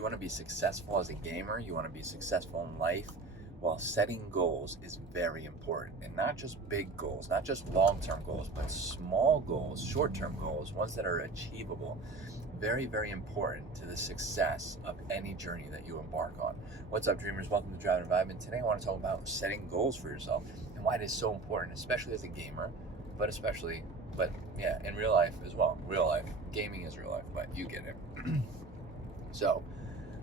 You want to be successful as a gamer, you want to be successful in life. Well, setting goals is very important, and not just big goals, not just long-term goals, but small goals, short-term goals, ones that are achievable. Very, very important to the success of any journey that you embark on. What's up, dreamers? Welcome to Drive and Vibe. And today I want to talk about setting goals for yourself and why it is so important, especially as a gamer, but yeah, in real life as well. Real life. Gaming is real life, but you get it. So,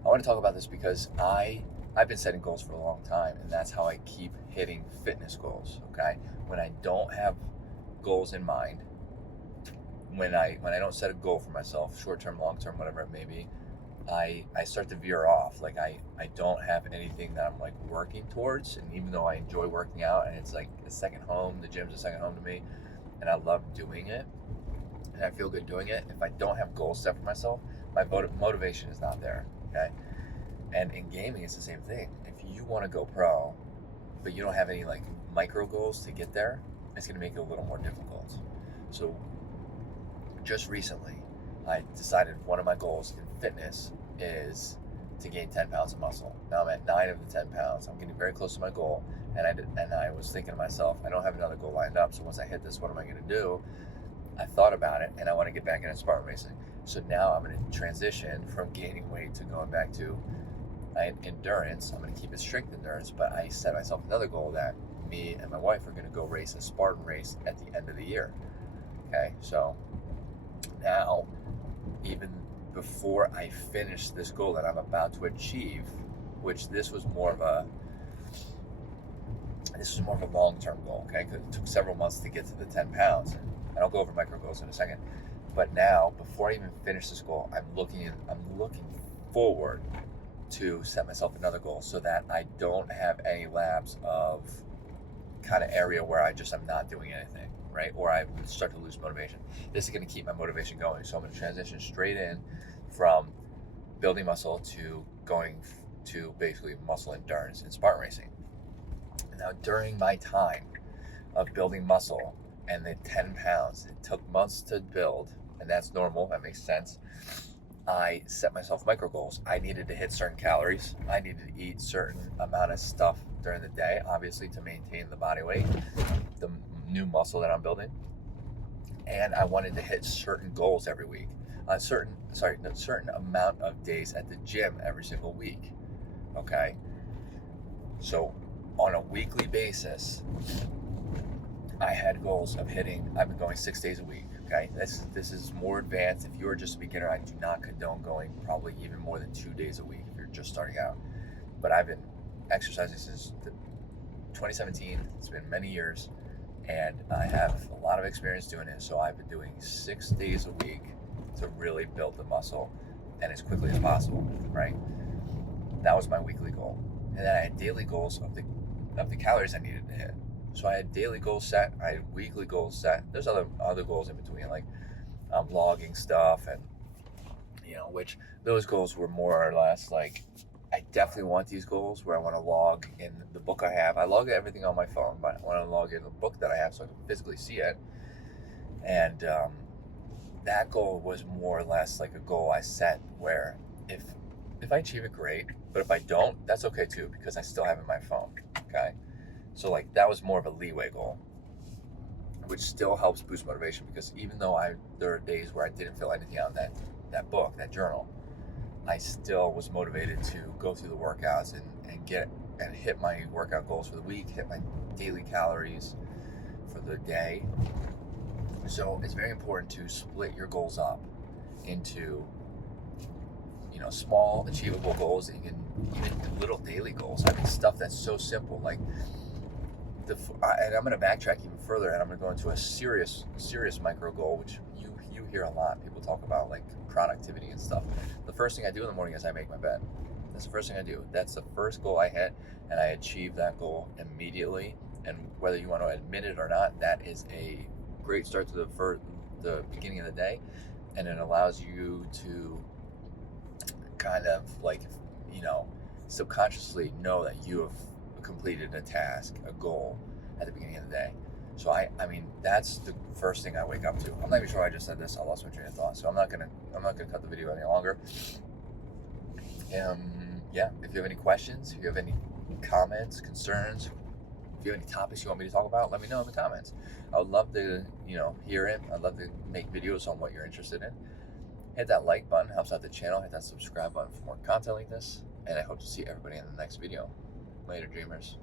I want to talk about this because I've been setting goals for a long time, and that's how I keep hitting fitness goals. Okay, when I don't have goals in mind, when I don't set a goal for myself, short term, long term, whatever it may be, I start to veer off. Like I don't have anything that I'm like working towards, and even though I enjoy working out and it's like a second home, the gym's a second home to me, and I love doing it, and I feel good doing it. If I don't have goals set for myself, my motivation is not there. Okay. And in gaming, it's the same thing. If you want to go pro, but you don't have any like micro goals to get there, it's going to make it a little more difficult. So just recently, I decided one of my goals in fitness is to gain 10 pounds of muscle. Now I'm at 9 of the 10 pounds. I'm getting very close to my goal. And I was thinking to myself, I don't have another goal lined up. So once I hit this, what am I going to do? I thought about it, and I want to get back into Spartan racing. So now I'm going to transition from gaining weight to going back to endurance. I'm going to keep it strict endurance, but I set myself another goal that me and my wife are going to go race a Spartan race at the end of the year. Okay, so now, even before I finish this goal that I'm about to achieve, which this was more of a long-term goal, okay? Because it took several months to get to the 10 pounds. And I'll go over micro goals in a second. But now, before I even finish this goal, I'm looking forward to set myself another goal so that I don't have any lapse of kind of area where I just am not doing anything, right? Or I start to lose motivation. This is going to keep my motivation going. So I'm going to transition straight in from building muscle to going to basically muscle endurance in Spartan racing. Now, during my time of building muscle and the 10 pounds, it took months to build, and that's normal, that makes sense. I set myself micro goals. I needed to hit certain calories. I needed to eat certain amount of stuff during the day, obviously, to maintain the body weight, the new muscle that I'm building. And I wanted to hit certain goals every week. A certain amount of days at the gym every single week. Okay? So on a weekly basis, I had goals of hitting, I've been going 6 days a week. Okay, this is more advanced. If you are just a beginner, I do not condone going probably even more than 2 days a week if you're just starting out. But I've been exercising since 2017. It's been many years, and I have a lot of experience doing it. So I've been doing 6 days a week to really build the muscle and as quickly as possible, right? That was my weekly goal. And then I had daily goals of the calories I needed to hit. So I had daily goals set, I had weekly goals set. There's other goals in between, like logging stuff, and which those goals were more or less like, I definitely want these goals where I want to log in the book I have. I log everything on my phone, but I want to log in the book that I have so I can physically see it. And that goal was more or less like a goal I set where if I achieve it, great. But if I don't, that's okay too, because I still have it in my phone. Okay. So like that was more of a leeway goal, which still helps boost motivation, because even though there are days where I didn't feel anything out in that book, that journal, I still was motivated to go through the workouts and hit my workout goals for the week, hit my daily calories for the day. So it's very important to split your goals up into small achievable goals that you can even little daily goals. I mean, stuff that's so simple, like and I'm going to backtrack even further, and I'm going to go into a serious micro goal, which you hear a lot. People talk about like productivity and stuff. The first thing I do in the morning is I make my bed. That's the first thing I do. That's the first goal I hit, and I achieve that goal immediately. And whether you want to admit it or not, that is a great start to the beginning of the day, and it allows you to kind of like subconsciously know that you have completed a task, a goal at the beginning of the day. So I mean, that's the first thing I wake up to. I'm not even sure I just said this. I lost my train of thought. So I'm not gonna cut the video any longer. Yeah, if you have any questions, if you have any comments, concerns, if you have any topics you want me to talk about, let me know in the comments. I would love to, hear it. I'd love to make videos on what you're interested in. Hit that like button, helps out the channel. Hit that subscribe button for more content like this. And I hope to see everybody in the next video. Later, dreamers.